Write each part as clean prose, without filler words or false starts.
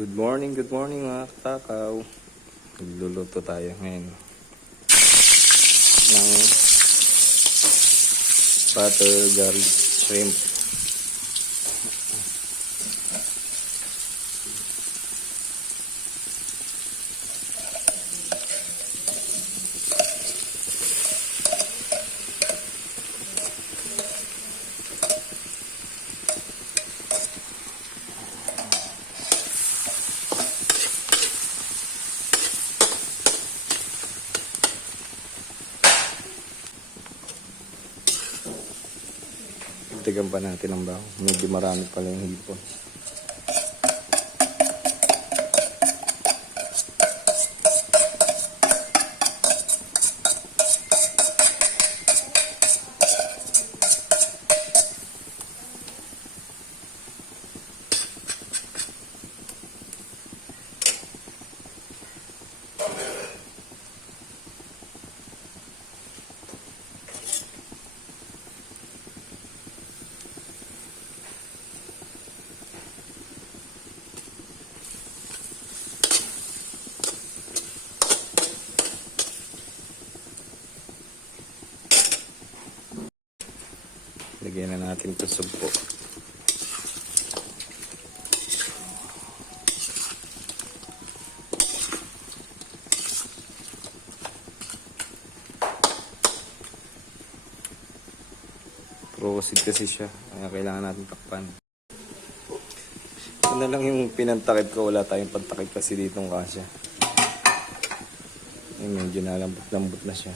Good morning mga katakaw. Nagluluto tayo ngayon ng butter garlic shrimp. Tigan pa natin ang baho. Medyo marami pala yung hipon. Lagyan na natin ito sugpo. Proceed kasi siya. Kaya kailangan natin takpan. Ito na lang yung pinantakip ko. Wala tayong pantakip kasi ditong kasya. Medyo nalambot-lambot na siya.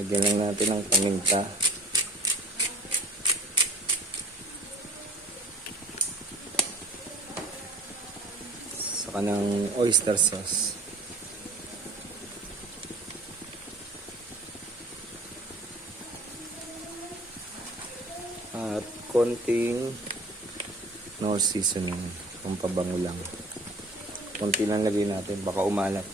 Lagyan lang natin ng paminta. Saka ng oyster sauce. At konting Knorr seasoning. Pampabango lang. Konti lang lagay natin. Baka umalat.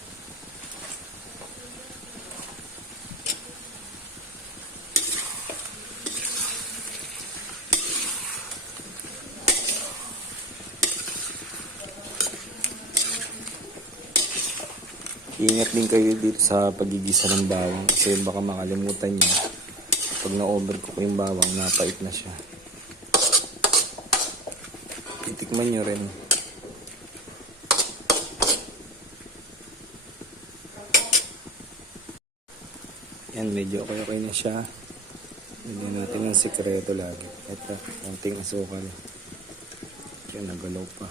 Ingat din kayo dito sa pagigisa ng bawang kasi baka makalimutan nyo. Pag na-overcook yung bawang, napait na siya. Titikman nyo rin. Yan, medyo okay na siya. Lagyan natin ng sikreto lagi. Ito, konting asukal. Yan, nagalaw pa.